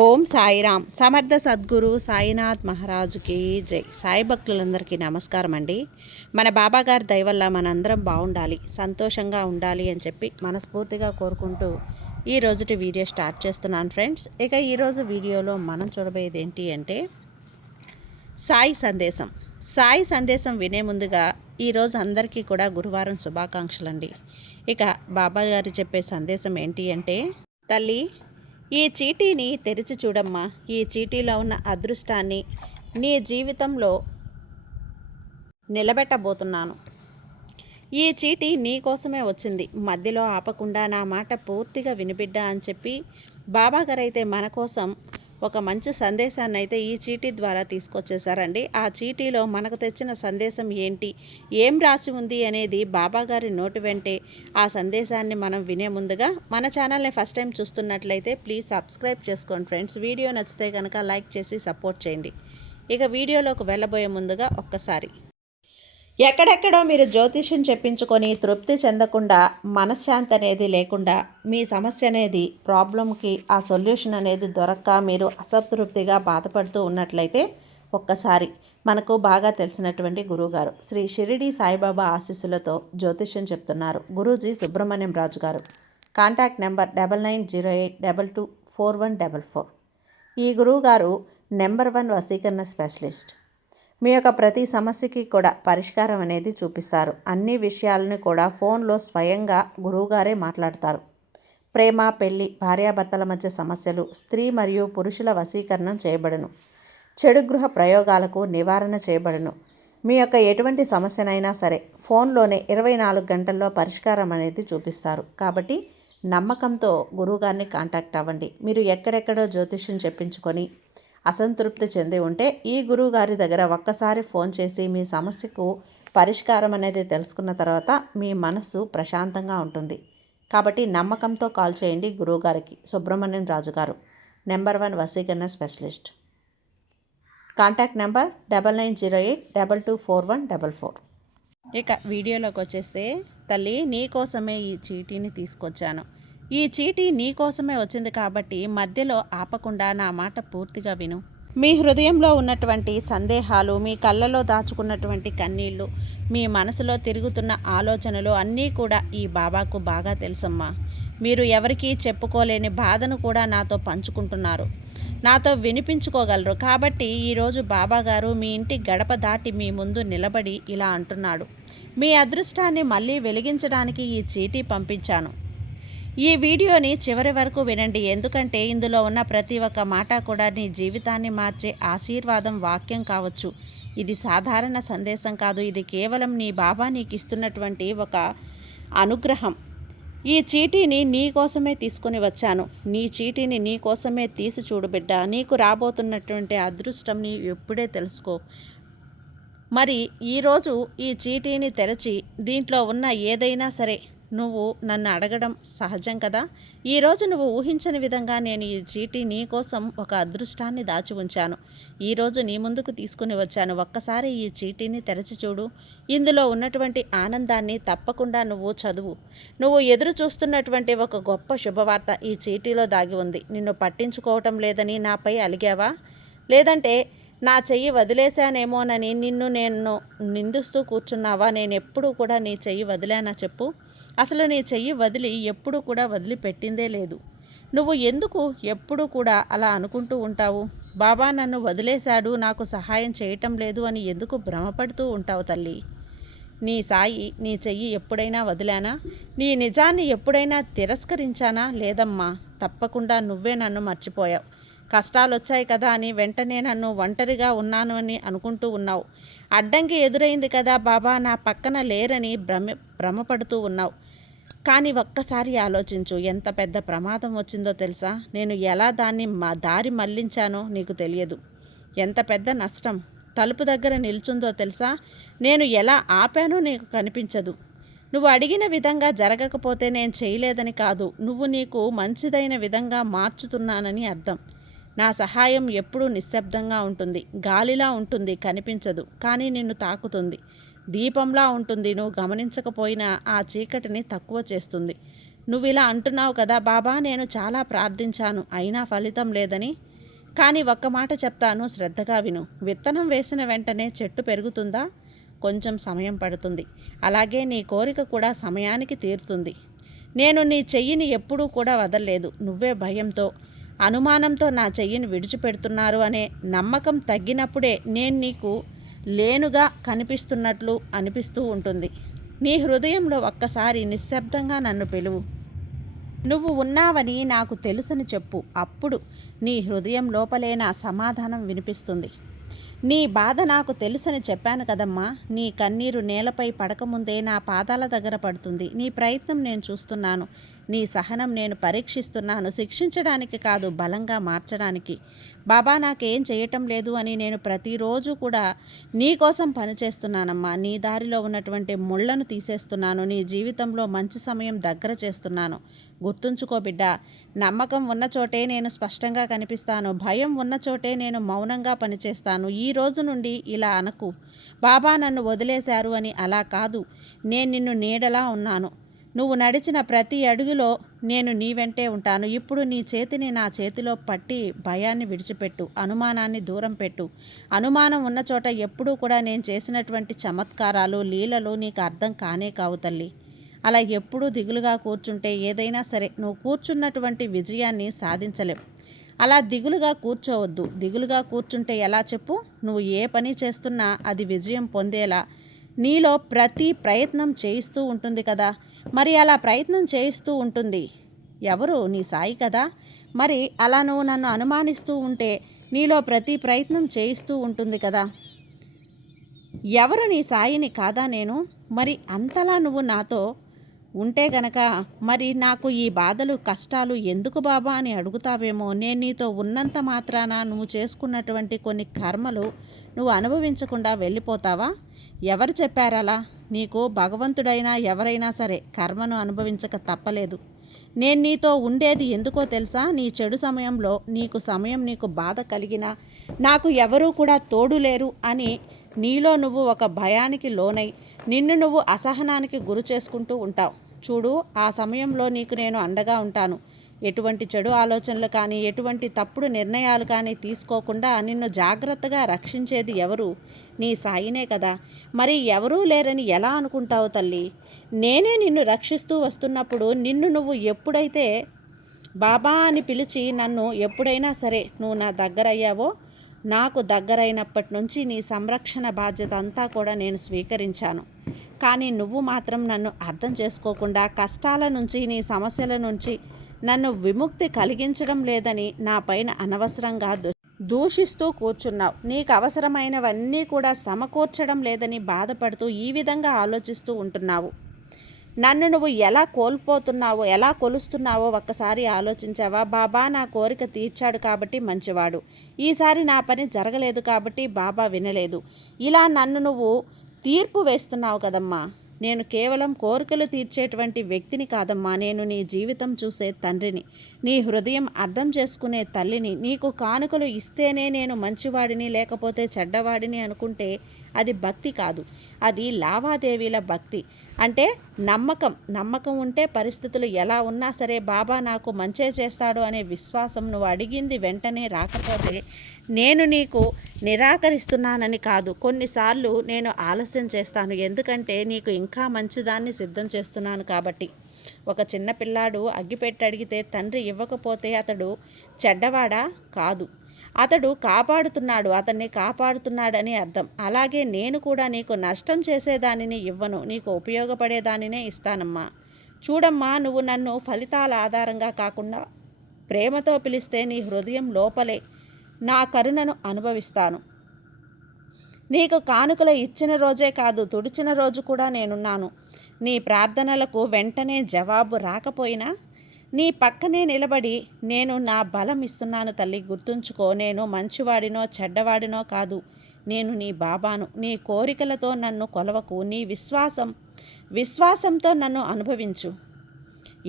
ఓం సాయిరామ్. సమర్థ సద్గురు సాయినాథ్ మహారాజుకి జై. సాయి భక్తులందరికీ నమస్కారం అండి. మన బాబాగారి దయ వల్ల మనందరం బాగుండాలి, సంతోషంగా ఉండాలి అని చెప్పి మనస్ఫూర్తిగా కోరుకుంటూ ఈ రోజుటి వీడియో స్టార్ట్ చేస్తున్నాను ఫ్రెండ్స్. ఇక ఈరోజు వీడియోలో మనం చూడబోయేది ఏంటి అంటే సాయి సందేశం. సాయి సందేశం వినే ముందుగా ఈరోజు అందరికీ కూడా గురువారం శుభాకాంక్షలు అండి. ఇక బాబాగారు చెప్పే సందేశం ఏంటి అంటే, తల్లి ఈ చీటీని తెరిచి చూడమ్మా. ఈ చీటీలో ఉన్న అదృష్టాన్ని నీ జీవితంలో నిలబెట్టబోతున్నాను. ఈ చీటీ నీ కోసమే వచ్చింది, మధ్యలో ఆపకుండా నా మాట పూర్తిగా వినిబిడ్డా అని చెప్పి బాబాగారు అయితే మన కోసం ఒక మంచి సందేశాన్ని అయితే ఈ చీటీ ద్వారా తీసుకొచ్చేసారండి. ఆ చీటీలో మనకు తెచ్చిన సందేశం ఏంటి, ఏం రాసి ఉంది అనేది బాబాగారి నోటి వెంటే ఆ సందేశాన్ని మనం వినే ముందుగా మన ఛానల్ని ఫస్ట్ టైం చూస్తున్నట్లయితే ప్లీజ్ సబ్స్క్రైబ్ చేసుకోండి ఫ్రెండ్స్. వీడియో నచ్చితే కనుక లైక్ చేసి సపోర్ట్ చేయండి. ఇక వీడియోలోకి వెళ్ళబోయే ముందుగా ఒక్కసారి, ఎక్కడెక్కడో మీరు జ్యోతిష్యం చెప్పించుకొని తృప్తి చెందకుండా, మనశ్శాంతి అనేది లేకుండా, మీ సమస్య అనేది ప్రాబ్లంకి ఆ సొల్యూషన్ అనేది దొరక్క మీరు అసంతృప్తిగా బాధపడుతూ ఉన్నట్లయితే ఒక్కసారి మనకు బాగా తెలిసినటువంటి గురువుగారు శ్రీ షిరిడి సాయిబాబా ఆశీస్సులతో జ్యోతిష్యం చెప్తున్నారు గురూజీ సుబ్రహ్మణ్యం రాజు గారు. Contact number 9908224144. ఈ గురువుగారు నెంబర్ 1 వశీకరణ స్పెషలిస్ట్. మీ యొక్క ప్రతి సమస్యకి కూడా పరిష్కారం అనేది చూపిస్తారు. అన్ని విషయాలను కూడా ఫోన్లో స్వయంగా గురువుగారే మాట్లాడతారు. ప్రేమ, పెళ్లి, భార్యాభర్తల మధ్య సమస్యలు, స్త్రీ మరియు పురుషుల వశీకరణం చేయబడును. చెడు గృహ ప్రయోగాలకు నివారణ చేయబడును. మీ యొక్క ఎటువంటి సమస్యనైనా సరే ఫోన్లోనే 24 గంటల్లో పరిష్కారం అనేది చూపిస్తారు. కాబట్టి నమ్మకంతో గురువుగారిని కాంటాక్ట్ అవ్వండి. మీరు ఎక్కడెక్కడో జ్యోతిష్యం చెప్పించుకొని అసంతృప్తి చెంది ఉంటే ఈ గురువు గారి దగ్గర ఒక్కసారి ఫోన్ చేసి మీ సమస్యకు పరిష్కారం అనేది తెలుసుకున్న తర్వాత మీ మనసు ప్రశాంతంగా ఉంటుంది. కాబట్టి నమ్మకంతో కాల్ చేయండి గురువుగారికి. సుబ్రహ్మణ్యం రాజు గారు, నెంబర్ 1 వశీకరణ స్పెషలిస్ట్. Contact number 9908224144. ఇక వీడియోలోకి వచ్చేస్తే, తల్లి నీ కోసమే ఈ చీటీని తీసుకొచ్చాను. ఈ చీటీ నీ కోసమే వచ్చింది కాబట్టి మధ్యలో ఆపకుండా నా మాట పూర్తిగా విను. మీ హృదయంలో ఉన్నటువంటి సందేహాలు, మీ కళ్ళలో దాచుకున్నటువంటి కన్నీళ్ళు, మీ మనసులో తిరుగుతున్న ఆలోచనలు అన్నీ కూడా ఈ బాబాకు బాగా తెలుసమ్మా. మీరు ఎవరికీ చెప్పుకోలేని బాధను కూడా నాతో పంచుకుంటున్నారు, నాతో వినిపించుకోగలరు. కాబట్టి ఈరోజు బాబాగారు మీ ఇంటి గడప దాటి మీ ముందు నిలబడి ఇలా అంటున్నాడు, మీ అదృష్టాన్ని మళ్ళీ వెలిగించడానికి ఈ చీటీ పంపించాను. ఈ వీడియోని చివరి వరకు వినండి, ఎందుకంటే ఇందులో ఉన్న ప్రతి ఒక్క మాట కూడా నీ జీవితాన్ని మార్చే ఆశీర్వాదం వాక్యం కావచ్చు. ఇది సాధారణ సందేశం కాదు, ఇది కేవలం నీ బాబా నీకు ఇస్తున్నటువంటి ఒక అనుగ్రహం. ఈ చీటీని నీ కోసమే తీసుకుని వచ్చాను. నీ చీటీని నీ కోసమే తీసి చూడు బిడ్డ. నీకు రాబోతున్నటువంటి అదృష్టం నీ ఎప్పుడే తెలుసుకో. మరి ఈరోజు ఈ చీటీని తెరచి దీంట్లో ఉన్న ఏదైనా సరే నువ్వు నన్ను అడగడం సహజం కదా. ఈరోజు నువ్వు ఊహించని విధంగా నేను ఈ చీటీ నీ కోసం ఒక అదృష్టాన్ని దాచి ఉంచాను. ఈరోజు నీ ముందుకు తీసుకుని వచ్చాను. ఒక్కసారి ఈ చీటీని తెరచి చూడు. ఇందులో ఉన్నటువంటి ఆనందాన్ని తప్పకుండా నువ్వు చదువు. నువ్వు ఎదురు చూస్తున్నటువంటి ఒక గొప్ప శుభవార్త ఈ చీటీలో దాగి ఉంది. నిన్ను పట్టించుకోవటం లేదని నాపై అలిగావా? లేదంటే నా చెయ్యి వదిలేశానేమోనని నిన్ను నేను నిందిస్తూ కూర్చున్నావా? నేను ఎప్పుడూ కూడా నీ చెయ్యి వదిలానా చెప్పు? అసలు నీ చెయ్యి వదిలి ఎప్పుడూ కూడా వదిలిపెట్టిందే లేదు. నువ్వు ఎందుకు ఎప్పుడూ కూడా అలా అనుకుంటూ ఉంటావు? బాబా నన్ను వదిలేశాడు, నాకు సహాయం చేయటం లేదు అని ఎందుకు భ్రమపడుతూ ఉంటావు తల్లి? నీ సాయి నీ చెయ్యి ఎప్పుడైనా వదిలానా? నీ నిజాన్ని ఎప్పుడైనా తిరస్కరించానా? లేదమ్మా, తప్పకుండా నువ్వే నన్ను మర్చిపోయావు. కష్టాలు వచ్చాయి కదా అని వెంటనే నన్ను ఒంటరిగా ఉన్నాను అని అనుకుంటూ ఉన్నావు. అడ్డంకి ఎదురైంది కదా బాబా నా పక్కన లేరని భ్రమపడుతూ ఉన్నావు. కానీ ఒక్కసారి ఆలోచించు, ఎంత పెద్ద ప్రమాదం వచ్చిందో తెలుసా? నేను ఎలా దాన్ని దారి మళ్లించానో నీకు తెలియదు. ఎంత పెద్ద నష్టం తలుపు దగ్గర నిల్చుందో తెలుసా? నేను ఎలా ఆపానో నీకు కనిపించదు. నువ్వు అడిగిన విధంగా జరగకపోతే నేను చేయలేదని కాదు, నువ్వు నీకు మంచిదైన విధంగా మార్చుతున్నానని అర్థం. నా సహాయం ఎప్పుడూ నిశ్శబ్దంగా ఉంటుంది, గాలిలా ఉంటుంది, కనిపించదు, కానీ నిన్ను తాకుతుంది. దీపంలా ఉంటుంది, నువ్వు గమనించకపోయినా ఆ చీకటిని తక్కువ చేస్తుంది. నువ్వు ఇలా అంటున్నావు కదా బాబా, నేను చాలా ప్రార్థించాను అయినా ఫలితం లేదని. కానీ ఒక్క మాట చెప్తాను, శ్రద్ధగా విను. విత్తనం వేసిన వెంటనే చెట్టు పెరుగుతుందా? కొంచెం సమయం పడుతుంది. అలాగే నీ కోరిక కూడా సమయానికి తీరుతుంది. నేను నీ చెయ్యిని ఎప్పుడూ కూడా వదలలేదు. నువ్వే భయంతో, అనుమానంతో నా చెయ్యిని విడిచిపెడుతున్నారు అనే నమ్మకం తగ్గినప్పుడే నేను నీకు లేనుగా కనిపిస్తున్నట్లు అనిపిస్తూ ఉంటుంది. నీ హృదయంలో ఒక్కసారి నిశ్శబ్దంగా నన్ను పిలువు. నువ్వు ఉన్నావని నాకు తెలుసని చెప్పు. అప్పుడు నీ హృదయం లోపలే నా సమాధానం వినిపిస్తుంది. నీ బాధ నాకు తెలుసని చెప్పాను కదమ్మా. నీ కన్నీరు నేలపై పడకముందే నా పాదాల దగ్గర పడుతుంది. నీ ప్రయత్నం నేను చూస్తున్నాను. నీ సహనం నేను పరీక్షిస్తున్నాను. శిక్షించడానికి కాదు, బలంగా మార్చడానికి. బాబా నాకేం చేయటం లేదు అని నేను ప్రతిరోజు కూడా నీ కోసం పనిచేస్తున్నానమ్మా. నీ దారిలో ఉన్నటువంటి ముళ్ళను తీసేస్తున్నాను. నీ జీవితంలో మంచి సమయం దగ్గర చేస్తున్నాను. గుర్తుంచుకో బిడ్డ, నమ్మకం ఉన్న చోటే నేను స్పష్టంగా కనిపిస్తాను. భయం ఉన్న చోటే నేను మౌనంగా పనిచేస్తాను. ఈ రోజు నుండి ఇలా అనకు, బాబా నన్ను వదిలేశారు అని. అలా కాదు, నేను నిన్ను నీడలా ఉన్నాను. నువ్వు నడిచిన ప్రతి అడుగులో నేను నీ వెంటే ఉంటాను. ఇప్పుడు నీ చేతిని నా చేతిలో పట్టి భయాన్ని విడిచిపెట్టు, అనుమానాన్ని దూరం పెట్టు. అనుమానం ఉన్న చోట ఎప్పుడూ కూడా నేను చేసినటువంటి చమత్కారాలు, లీలలు నీకు అర్థం కానే కావు తల్లి. అలా ఎప్పుడూ దిగులుగా కూర్చుంటే ఏదైనా సరే నువ్వు కూర్చున్నటువంటి విజయాన్ని సాధించలేవు. అలా దిగులుగా కూర్చోవద్దు. దిగులుగా కూర్చుంటే ఎలా చెప్పు? నువ్వు ఏ పని చేస్తున్నా అది విజయం పొందేలా నీలో ప్రతి ప్రయత్నం చేయిస్తూ ఉంటుంది కదా. మరి అలా ప్రయత్నం చేయిస్తూ ఉంటుంది ఎవరు? నీ సాయి కదా. మరి అలా నువ్వు నన్ను అనుమానిస్తూ ఉంటే నీలో ప్రతి ప్రయత్నం చేయిస్తూ ఉంటుంది కదా. ఎవరు? నీ సాయిని కాదా నేను? మరి అంతలా నువ్వు నాతో ఉంటే గనక మరి నాకు ఈ బాధలు, కష్టాలు ఎందుకు బాబా అని అడుగుతావేమో. నేను నీతో ఉన్నంత మాత్రాన నువ్వు చేసుకున్నటువంటి కొన్ని కర్మలు నువ్వు అనుభవించకుండా వెళ్ళిపోతావా? ఎవరు చెప్పారలా? నీకు భగవంతుడైనా ఎవరైనా సరే కర్మను అనుభవించక తప్పలేదు. నేను నీతో ఉండేది ఎందుకో తెలుసా? నీ చెడు సమయంలో నీకు బాధ కలిగినా నాకు ఎవరూ కూడా తోడు లేరు అని నీలో నువ్వు ఒక భయానికి లోనై నిన్ను నువ్వు అసహనానికి గురి చేసుకుంటూ ఉంటావు. చూడు, ఆ సమయంలో నీకు నేను అండగా ఉంటాను. ఎటువంటి చెడు ఆలోచనలు కానీ, ఎటువంటి తప్పుడు నిర్ణయాలు కానీ తీసుకోకుండా నిన్ను జాగ్రత్తగా రక్షించేది ఎవరు? నీ సాయినే కదా. మరి ఎవరూ లేరని ఎలా అనుకుంటావు తల్లి? నేనే నిన్ను రక్షిస్తూ వస్తున్నప్పుడు నిన్ను నువ్వు ఎప్పుడైతే బాబా అని పిలిచి నన్ను ఎప్పుడైనా సరే నువ్వు నా దగ్గరయ్యావో, నాకు దగ్గరైనప్పటి నుంచి నీ సంరక్షణ బాధ్యత అంతా కూడా నేను స్వీకరించాను. కానీ నువ్వు మాత్రం నన్ను అర్థం చేసుకోకుండా కష్టాల నుంచి, నీ సమస్యల నుంచి నన్ను విముక్తి కలిగించడం లేదని నా పైన అనవసరంగా దూషిస్తూ కూర్చున్నావు. నీకు అవసరమైనవన్నీ కూడా సమకూర్చడం లేదని బాధపడుతూ ఈ విధంగా ఆలోచిస్తూ ఉంటున్నావు. నన్ను నువ్వు ఎలా కోల్పోతున్నావో, ఎలా కొలుస్తున్నావో ఒక్కసారి ఆలోచించావా? బాబా నా కోరిక తీర్చాడు కాబట్టి మంచివాడు, ఈసారి నా పని జరగలేదు కాబట్టి బాబా వినలేదు, ఇలా నన్ను నువ్వు తీర్పు వేస్తున్నావు కదమ్మా. నేను కేవలం కోరికలు తీర్చేటువంటి వ్యక్తిని కాదమ్మా. నేను నీ జీవితం చూసే తండ్రిని, నీ హృదయం అర్థం చేసుకునే తల్లిని. నీకు కానుకలు ఇస్తేనే నేను మంచివాడిని లేకపోతే చెడ్డవాడిని అనుకుంటే అది భక్తి కాదు, అది లావాదేవీల భక్తి. అంటే నమ్మకం ఉంటే పరిస్థితులు ఎలా ఉన్నా సరే బాబా నాకు మంచే చేస్తాడు అనే విశ్వాసం. నువ్వు అడిగింది వెంటనే రాకపోతే నేను నీకు నిరాకరిస్తున్నానని కాదు, కొన్నిసార్లు నేను ఆలస్యం చేస్తాను. ఎందుకంటే నీకు ఇంకా మంచిదాన్ని సిద్ధం చేస్తున్నాను కాబట్టి. ఒక చిన్న పిల్లాడు అగ్గిపెట్టి అడిగితే తండ్రి ఇవ్వకపోతే అతడు చెడ్డవాడా? కాదు, అతడు కాపాడుతున్నాడు, అతన్ని కాపాడుతున్నాడని అర్థం. అలాగే నేను కూడా నీకు నష్టం చేసేదానిని ఇవ్వను, నీకు ఉపయోగపడేదానినే ఇస్తానమ్మా. చూడమ్మా, నువ్వు నన్ను ఫలితాల ఆధారంగా కాకుండా ప్రేమతో పిలిస్తే నీ హృదయం లోపలే నా కరుణను అనుభవిస్తాను. నీకు కానుకలు ఇచ్చిన రోజే కాదు, తుడిచిన రోజు కూడా నేనున్నాను. నీ ప్రార్థనలకు వెంటనే జవాబు రాకపోయినా నీ పక్కనే నిలబడి నేను నా బలం ఇస్తున్నాను తల్లి. గుర్తుంచుకో, నేను మంచివాడినో చెడ్డవాడినో కాదు, నేను నీ బాబాను. నీ కోరికలతో నన్ను కొలవకు, నీ విశ్వాసంతో నన్ను అనుభవించు.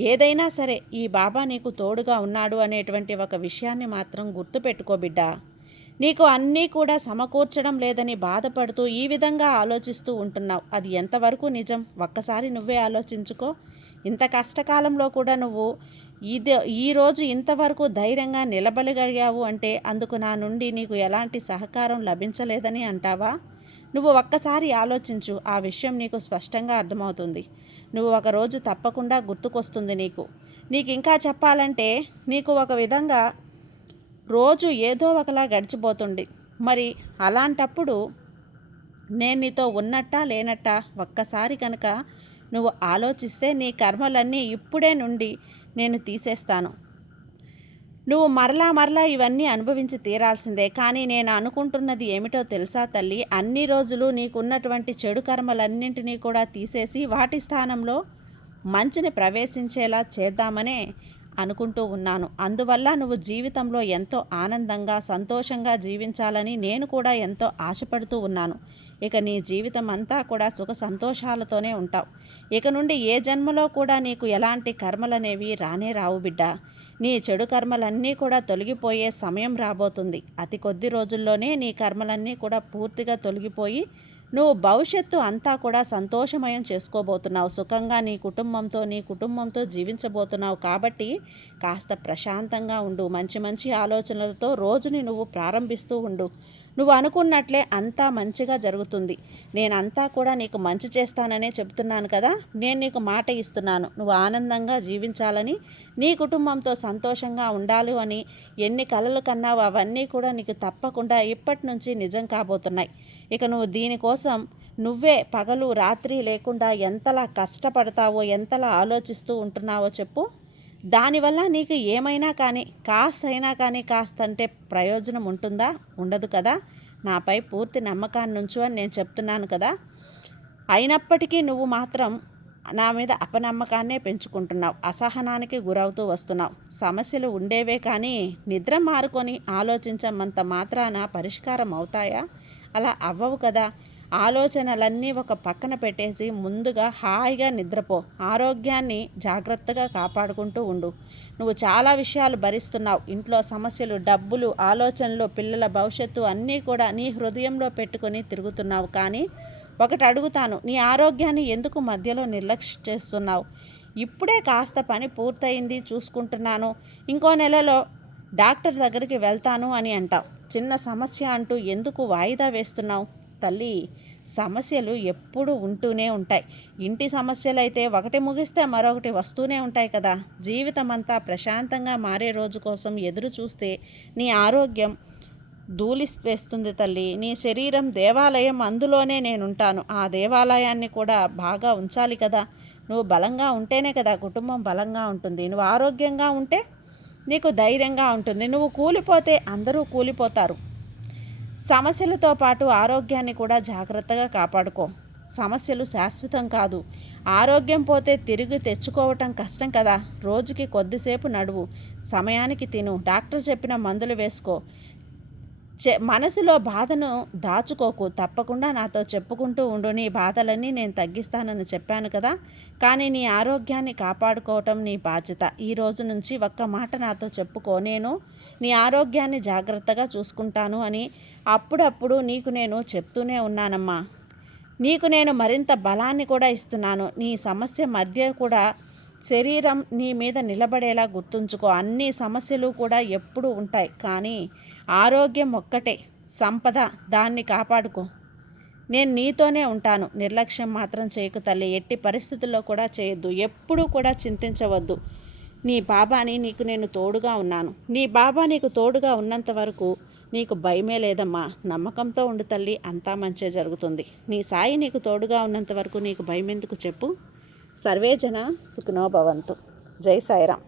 ఏదైనా సరే ఈ బాబా నీకు తోడుగా ఉన్నాడు అనేటువంటి ఒక విషయాన్ని మాత్రం గుర్తుపెట్టుకో బిడ్డ. నీకు అన్నీ కూడా సమకూర్చడం లేదని బాధపడుతూ ఈ విధంగా ఆలోచిస్తూ ఉంటున్నావు. అది ఎంతవరకు నిజం? ఒక్కసారి నువ్వే ఆలోచించుకో. ఇంత కష్టకాలంలో కూడా నువ్వు ఇది ఈరోజు ఇంతవరకు ధైర్యంగా నిలబడగలిగావు అంటే అందుకు నా నుండి నీకు ఎలాంటి సహకారం లభించలేదని అంటావా? నువ్వు ఒక్కసారి ఆలోచించు, ఆ విషయం నీకు స్పష్టంగా అర్థమవుతుంది. నువ్వు ఒకరోజు తప్పకుండా గుర్తుకొస్తుంది నీకు ఇంకా చెప్పాలంటే నీకు ఒక విధంగా రోజు ఏదో ఒకలా గడిచిపోతుంది. మరి అలాంటప్పుడు నేను నీతో ఉన్నట్టా లేనట్టా ఒక్కసారి కనుక నువ్వు ఆలోచిస్తే నీ కర్మలన్నీ ఇప్పుడే నుండి నేను తీసేస్తాను. నువ్వు మరలా ఇవన్నీ అనుభవించి తీరాల్సిందే. కానీ నేను అనుకుంటున్నది ఏమిటో తెలుసా తల్లి? అన్ని రోజులు నీకున్నటువంటి చెడు కర్మలన్నింటినీ కూడా తీసేసి వాటి స్థానంలో మంచిని ప్రవేశించేలా చేద్దామనే అనుకుంటూ ఉన్నాను. అందువల్ల నువ్వు జీవితంలో ఎంతో ఆనందంగా సంతోషంగా జీవించాలని నేను కూడా ఎంతో ఆశపడుతూ ఉన్నాను. ఇక నీ జీవితం అంతా కూడా సుఖ సంతోషాలతోనే ఉంటావు. ఇక నుండి ఏ జన్మలో కూడా నీకు ఎలాంటి కర్మలనేవి రానే రావు బిడ్డ. నీ చెడు కర్మలన్నీ కూడా తొలగిపోయే సమయం రాబోతుంది. అతి కొద్ది రోజుల్లోనే నీ కర్మలన్నీ కూడా పూర్తిగా తొలగిపోయి నువ్వు భవిష్యత్తు అంతా కూడా సంతోషమయం చేసుకోబోతున్నావు. సుఖంగా నీ కుటుంబంతో జీవించబోతున్నావు. కాబట్టి కాస్త ప్రశాంతంగా ఉండు. మంచి ఆలోచనలతో రోజుని నువ్వు ప్రారంభిస్తూ ఉండు. నువ్వు అనుకున్నట్లే అంతా మంచిగా జరుగుతుంది. నేనంతా కూడా నీకు మంచి చేస్తాననే చెబుతున్నాను కదా. నేను నీకు మాట ఇస్తున్నాను. నువ్వు ఆనందంగా జీవించాలని, నీ కుటుంబంతో సంతోషంగా ఉండాలి అని ఎన్ని కలలు కన్నావో అవన్నీ కూడా నీకు తప్పకుండా ఇప్పటి నుంచి నిజం కాబోతున్నాయి. ఇక నువ్వు దీనికోసం నువ్వే పగలు రాత్రి లేకుండా ఎంతలా కష్టపడతావో, ఎంతలా ఆలోచిస్తూ ఉంటున్నావో చెప్పు. దానివల్ల నీకు ఏమైనా కానీ కాస్తంటే ప్రయోజనం ఉంటుందా? ఉండదు కదా. నాపై పూర్తి నమ్మకాన్ని ఉంచు అని నేను చెప్తున్నాను కదా. అయినప్పటికీ నువ్వు మాత్రం నా మీద అపనమ్మకాన్నే పెంచుకుంటున్నావు. అసహనానికి గురవుతూ వస్తున్నావు. సమస్యలు ఉండేవే కానీ నిద్ర మారుకొని ఆలోచించమంత మాత్రాన పరిష్కారం అవుతాయా? అలా అవ్వవు కదా. ఆలోచనలన్నీ ఒక పక్కన పెట్టేసి ముందుగా హాయిగా నిద్రపో. ఆరోగ్యాన్ని జాగ్రత్తగా కాపాడుకుంటూ ఉండు. నువ్వు చాలా విషయాలు భరిస్తున్నావు. ఇంట్లో సమస్యలు, డబ్బులు, ఆలోచనలు, పిల్లల భవిష్యత్తు అన్నీ కూడా నీ హృదయంలో పెట్టుకొని తిరుగుతున్నావు. కానీ ఒకటి అడుగుతాను, నీ ఆరోగ్యాన్ని ఎందుకు మధ్యలో నిర్లక్ష్యం చేస్తున్నావు? ఇప్పుడే కాస్త పని పూర్తయింది, చూసుకుంటున్నాను, ఇంకో నెలలో డాక్టర్ దగ్గరికి వెళ్తాను అని అంటావు. చిన్న సమస్య అంటూ ఎందుకు వాయిదా వేస్తున్నావు? తల్లి, సమస్యలు ఎప్పుడు ఉంటూనే ఉంటాయి. ఇంటి సమస్యలు అయితే ఒకటి ముగిస్తే మరొకటి వస్తూనే ఉంటాయి కదా. జీవితం అంతా ప్రశాంతంగా మారే రోజు కోసం ఎదురు చూస్తే నీ ఆరోగ్యం ధూళివేస్తుంది తల్లి. నీ శరీరం దేవాలయం, అందులోనే నేనుంటాను. ఆ దేవాలయాన్ని కూడా బాగా ఉంచాలి కదా. నువ్వు బలంగా ఉంటేనే కదా కుటుంబం బలంగా ఉంటుంది. నువ్వు ఆరోగ్యంగా ఉంటే నీకు ధైర్యంగా ఉంటుంది. నువ్వు కూలిపోతే అందరూ కూలిపోతారు. సమస్యలతో పాటు ఆరోగ్యాన్ని కూడా జాగ్రత్తగా కాపాడుకో. సమస్యలు శాశ్వతం కాదు. ఆరోగ్యం పోతే తిరిగి తెచ్చుకోవటం కష్టం కదా. రోజుకి కొద్దిసేపు నడువు, సమయానికి తిను, డాక్టర్ చెప్పిన మందులు వేసుకో. మనసులో బాధను దాచుకోకు. తప్పకుండా నాతో చెప్పుకుంటూ ఉండు. నీ బాధలన్నీ నేను తగ్గిస్తానని చెప్పాను కదా. కానీ నీ ఆరోగ్యాన్ని కాపాడుకోవటం నీ బాధ్యత. ఈ రోజు నుంచి ఒక్క మాట నాతో చెప్పుకో, నేను నీ ఆరోగ్యాన్ని జాగ్రత్తగా చూసుకుంటాను అని. అప్పుడప్పుడు నీకు నేను చెప్తూనే ఉన్నానమ్మా. నీకు నేను మరింత బలాన్ని కూడా ఇస్తున్నాను. నీ సమస్య మధ్య కూడా శరీరం నీ మీద నిలబడేలా గుర్తుంచుకో. అన్ని సమస్యలు కూడా ఎప్పుడూ ఉంటాయి, కానీ ఆరోగ్యం ఒక్కటే సంపద. దాన్ని కాపాడుకో. నేను నీతోనే ఉంటాను. నిర్లక్ష్యం మాత్రం చేయకు తల్లి. ఎట్టి పరిస్థితుల్లో కూడా చేయొద్దు. ఎప్పుడూ కూడా చింతించవద్దు. నీ బాబాని నీకు నేను తోడుగా ఉన్నాను. నీ బాబా నీకు తోడుగా ఉన్నంత వరకు నీకు భయమే లేదమ్మా. నమ్మకంతో ఉండు తల్లి, అంతా మంచే జరుగుతుంది. నీ సాయి నీకు తోడుగా ఉన్నంత వరకు నీకు భయం ఎందుకు చెప్పు. సర్వేజన సుఖినో భవంతు. జై సాయిరాం.